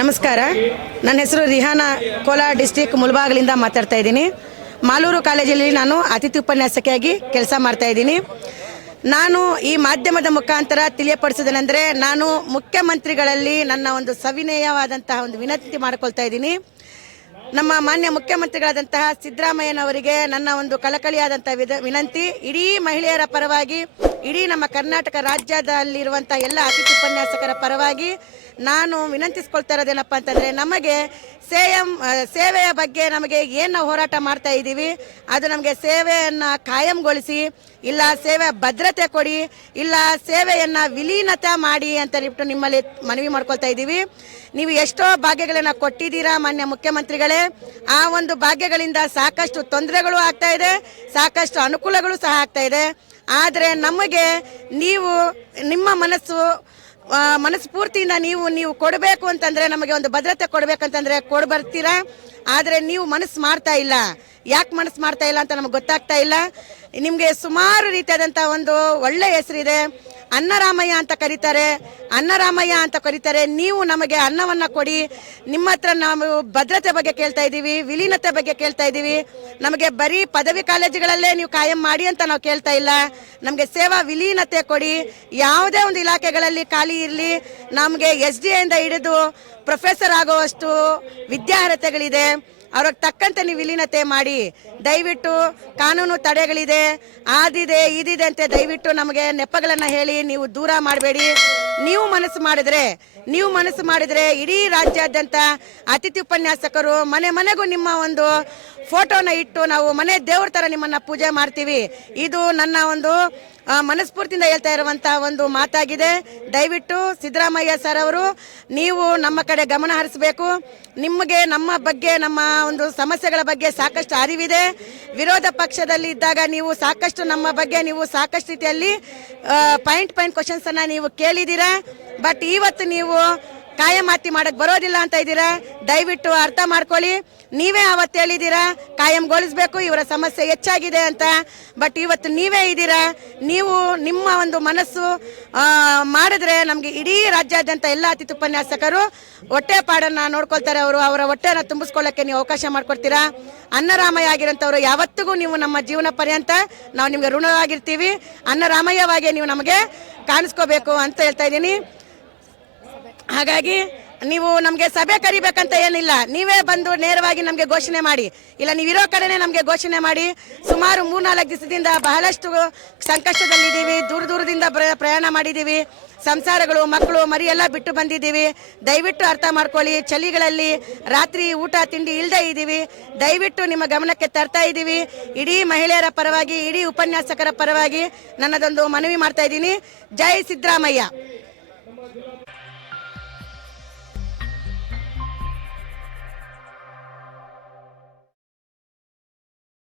ನಮಸ್ಕಾರ, ನನ್ನ ಹೆಸರು ರಿಹಾನಾ, ಕೋಲಾರ ಡಿಸ್ಟಿಕ್ ಮುಳಬಾಗಿಲಿಂದ ಮಾತಾಡ್ತಾ ಇದ್ದೀನಿ. ಮಾಲೂರು ಕಾಲೇಜಲ್ಲಿ ನಾನು ಅತಿಥಿ ಉಪನ್ಯಾಸಕಿಯಾಗಿ ಕೆಲಸ ಮಾಡ್ತಾ ಇದ್ದೀನಿ. ನಾನು ಈ ಮಾಧ್ಯಮದ ಮುಖಾಂತರ ತಿಳಿಯಪಡಿಸೋದೇನೆಂದರೆ, ನಾನು ಮುಖ್ಯಮಂತ್ರಿಗಳಲ್ಲಿ ನನ್ನ ಒಂದು ಸವಿನಯವಾದಂತಹ ಒಂದು ವಿನಂತಿ ಮಾಡ್ಕೊಳ್ತಾ ಇದ್ದೀನಿ. ನಮ್ಮ ಮಾನ್ಯ ಮುಖ್ಯಮಂತ್ರಿಗಳಾದಂತಹ ಸಿದ್ದರಾಮಯ್ಯನವರಿಗೆ ನನ್ನ ಒಂದು ಕಳಕಳಿಯಾದಂಥ ವಿನಂತಿ, ಇಡೀ ಮಹಿಳೆಯರ ಪರವಾಗಿ, ಇಡೀ ನಮ್ಮ ಕರ್ನಾಟಕ ರಾಜ್ಯದಲ್ಲಿರುವಂಥ ಎಲ್ಲ ಅತಿಥಿ ಉಪನ್ಯಾಸಕರ ಪರವಾಗಿ ನಾನು ವಿನಂತಿಸ್ಕೊಳ್ತಾ ಇರೋದೇನಪ್ಪ ಅಂತಂದರೆ, ನಮಗೆ ಸೇವೆಯ ಬಗ್ಗೆ ನಮಗೆ ಏನು ಹೋರಾಟ ಮಾಡ್ತಾ ಇದ್ದೀವಿ, ಅದು ನಮಗೆ ಸೇವೆಯನ್ನು ಕಾಯಂಗೊಳಿಸಿ, ಇಲ್ಲ ಸೇವೆ ಭದ್ರತೆ ಕೊಡಿ, ಇಲ್ಲ ಸೇವೆಯನ್ನು ವಿಲೀನತೆ ಮಾಡಿ ಅಂತ ಹೇಳ್ಬಿಟ್ಟು ನಿಮ್ಮಲ್ಲಿ ಮನವಿ ಮಾಡ್ಕೊಳ್ತಾ ಇದ್ದೀವಿ. ನೀವು ಎಷ್ಟೋ ಭಾಗ್ಯಗಳನ್ನು ಕೊಟ್ಟಿದ್ದೀರಾ ಮಾನ್ಯ ಮುಖ್ಯಮಂತ್ರಿಗಳೇ. ಆ ಒಂದು ಭಾಗ್ಯಗಳಿಂದ ಸಾಕಷ್ಟು ತೊಂದರೆಗಳು ಆಗ್ತಾ ಇದೆ, ಸಾಕಷ್ಟು ಅನುಕೂಲಗಳು ಸಹ ಆಗ್ತಾ ಇದೆ. ಆದರೆ ನಮಗೆ ನೀವು ನಿಮ್ಮ ಮನಸ್ಫೂರ್ತಿಯಿಂದ ನೀವು ಕೊಡಬೇಕು ಅಂತಂದರೆ, ನಮಗೆ ಒಂದು ಭದ್ರತೆ ಕೊಡಬೇಕಂತಂದರೆ ಬರ್ತೀರಾ. ಆದರೆ ನೀವು ಮನಸ್ಸು ಮಾಡ್ತಾ ಇಲ್ಲ. ಯಾಕೆ ಮನಸ್ಸು ಮಾಡ್ತಾ ಇಲ್ಲ ಅಂತ ನಮಗೆ ಗೊತ್ತಾಗ್ತಾ ಇಲ್ಲ. ನಿಮಗೆ ಸುಮಾರು ರೀತಿಯಾದಂಥ ಒಂದು ಒಳ್ಳೆಯ ಹೆಸರಿದೆ. ಅನ್ನರಾಮಯ್ಯ ಅಂತ ಕರೀತಾರೆ. ನೀವು ನಮಗೆ ಅನ್ನವನ್ನು ಕೊಡಿ. ನಿಮ್ಮ ಹತ್ರ ನಾವು ಭದ್ರತೆ ಬಗ್ಗೆ ಕೇಳ್ತಾ ಇದ್ದೀವಿ, ವಿಲೀನತೆ ಬಗ್ಗೆ ಕೇಳ್ತಾ ಇದ್ದೀವಿ. ನಮಗೆ ಬರೀ ಪದವಿ ಕಾಲೇಜುಗಳಲ್ಲೇ ನೀವು ಕಾಯಂ ಮಾಡಿ ಅಂತ ನಾವು ಕೇಳ್ತಾ ಇಲ್ಲ. ನಮಗೆ ಸೇವಾ ವಿಲೀನತೆ ಕೊಡಿ. ಯಾವುದೇ ಒಂದು ಇಲಾಖೆಗಳಲ್ಲಿ ಖಾಲಿ ಇರಲಿ, ನಮಗೆ SDA ಇಂದ ಹಿಡಿದು ಪ್ರೊಫೆಸರ್ ಆಗುವಷ್ಟು ವಿದ್ಯಾರ್ಹತೆಗಳಿದೆ. ಅವ್ರಿಗೆ ತಕ್ಕಂತೆ ನೀವು ವಿಲೀನತೆ ಮಾಡಿ. ದಯವಿಟ್ಟು ಕಾನೂನು ತಡೆಗಳಿದೆ, ಇದಿದೆ ಅಂತ ದಯವಿಟ್ಟು ನಮಗೆ ನೆಪಗಳನ್ನು ಹೇಳಿ ನೀವು ದೂರ ಮಾಡಬೇಡಿ. ನೀವು ಮನಸ್ಸು ಮಾಡಿದರೆ ಇಡೀ ರಾಜ್ಯಾದ್ಯಂತ ಅತಿಥಿ ಉಪನ್ಯಾಸಕರು ಮನೆ ಮನೆಗೂ ನಿಮ್ಮ ಒಂದು ಫೋಟೋನ ಇಟ್ಟು ನಾವು ಮನೆ ದೇವ್ರ ಥರ ನಿಮ್ಮನ್ನು ಪೂಜೆ ಮಾಡ್ತೀವಿ. ಇದು ನನ್ನ ಒಂದು ಮನಸ್ಫೂರ್ತಿಯಿಂದ ಹೇಳ್ತಾ ಇರುವಂಥ ಒಂದು ಮಾತಾಗಿದೆ. ದಯವಿಟ್ಟು ಸಿದ್ದರಾಮಯ್ಯ ಸರ್ ಅವರು, ನೀವು ನಮ್ಮ ಕಡೆ ಗಮನ ಹರಿಸಬೇಕು. ನಿಮಗೆ ನಮ್ಮ ಬಗ್ಗೆ, ನಮ್ಮ ಒಂದು ಸಮಸ್ಯೆಗಳ ಬಗ್ಗೆ ಸಾಕಷ್ಟು ಅರಿವಿದೆ. ವಿರೋಧ ಪಕ್ಷದಲ್ಲಿ ಇದ್ದಾಗ ನೀವು ಸಾಕಷ್ಟು ನಮ್ಮ ಬಗ್ಗೆ ಸಾಕಷ್ಟು ರೀತಿಯಲ್ಲಿ ಪಾಯಿಂಟ್ ಕ್ವಶನ್ಸನ್ನು ನೀವು ಕೇಳಿದ್ದೀರಾ. ಬಟ್ ಇವತ್ತು ನೀವು ಕಾಯಮಾತಿ ಮಾಡಕ್ಕೆ ಬರೋದಿಲ್ಲ ಅಂತ ಇದ್ದೀರಾ. ದಯವಿಟ್ಟು ಅರ್ಥ ಮಾಡ್ಕೊಳ್ಳಿ. ನೀವೇ ಅವತ್ತು ಹೇಳಿದ್ದೀರಾ ಕಾಯಂಗೊಳಿಸಬೇಕು, ಇವರ ಸಮಸ್ಯೆ ಹೆಚ್ಚಾಗಿದೆ ಅಂತ. ಬಟ್ ಇವತ್ತು ನೀವೇ ಇದ್ದೀರಾ. ನೀವು ನಿಮ್ಮ ಒಂದು ಮನಸ್ಸು ಮಾಡಿದ್ರೆ ನಮಗೆ ಇಡೀ ರಾಜ್ಯಾದ್ಯಂತ ಎಲ್ಲ ಅತಿಥಿ ಉಪನ್ಯಾಸಕರು ಹೊಟ್ಟೆ ಪಾಡನ್ನು ನೋಡ್ಕೊಳ್ತಾರೆ. ಅವರ ಹೊಟ್ಟೆಯನ್ನು ತುಂಬಿಸ್ಕೊಳ್ಳೋಕ್ಕೆ ನೀವು ಅವಕಾಶ ಮಾಡಿಕೊಡ್ತೀರಾ. ಅನ್ನರಾಮಯ್ಯ ಆಗಿರೋಂಥವ್ರು ಯಾವತ್ತಿಗೂ ನೀವು ನಮ್ಮ ಜೀವನ ಪರ್ಯಂತ ನಾವು ನಿಮಗೆ ಋಣವಾಗಿರ್ತೀವಿ. ಅನ್ನರಾಮಯ್ಯವಾಗಿ ನೀವು ನಮಗೆ ಕಾಣಿಸ್ಕೋಬೇಕು ಅಂತ ಹೇಳ್ತಾ ಇದ್ದೀನಿ. ಹಾಗಾಗಿ ನೀವು ನಮಗೆ ಸಭೆ ಕರಿಬೇಕಂತ ಏನಿಲ್ಲ, ನೀವೇ ಬಂದು ನೇರವಾಗಿ ನಮಗೆ ಘೋಷಣೆ ಮಾಡಿ, ಇಲ್ಲ ನೀವಿರೋ ಕಡೆನೇ ನಮಗೆ ಘೋಷಣೆ ಮಾಡಿ. ಸುಮಾರು 3-4 ದಿವಸದಿಂದ ಬಹಳಷ್ಟು ಸಂಕಷ್ಟದಲ್ಲಿದ್ದೀವಿ. ದೂರದಿಂದ ಪ್ರಯಾಣ ಮಾಡಿದ್ದೀವಿ. ಸಂಸಾರಗಳು, ಮಕ್ಕಳು, ಮರಿ ಎಲ್ಲ ಬಿಟ್ಟು ಬಂದಿದ್ದೀವಿ. ದಯವಿಟ್ಟು ಅರ್ಥ ಮಾಡ್ಕೊಳ್ಳಿ. ಚಳಿಗಳಲ್ಲಿ ರಾತ್ರಿ ಊಟ ತಿಂಡಿ ಇಲ್ಲದೆ ಇದ್ದೀವಿ. ದಯವಿಟ್ಟು ನಿಮ್ಮ ಗಮನಕ್ಕೆ ತರ್ತಾ ಇದ್ದೀವಿ. ಇಡೀ ಮಹಿಳೆಯರ ಪರವಾಗಿ, ಇಡೀ ಉಪನ್ಯಾಸಕರ ಪರವಾಗಿ ನನ್ನದೊಂದು ಮನವಿ ಮಾಡ್ತಾ ಇದ್ದೀನಿ. ಜೈ ಸಿದ್ದರಾಮಯ್ಯ.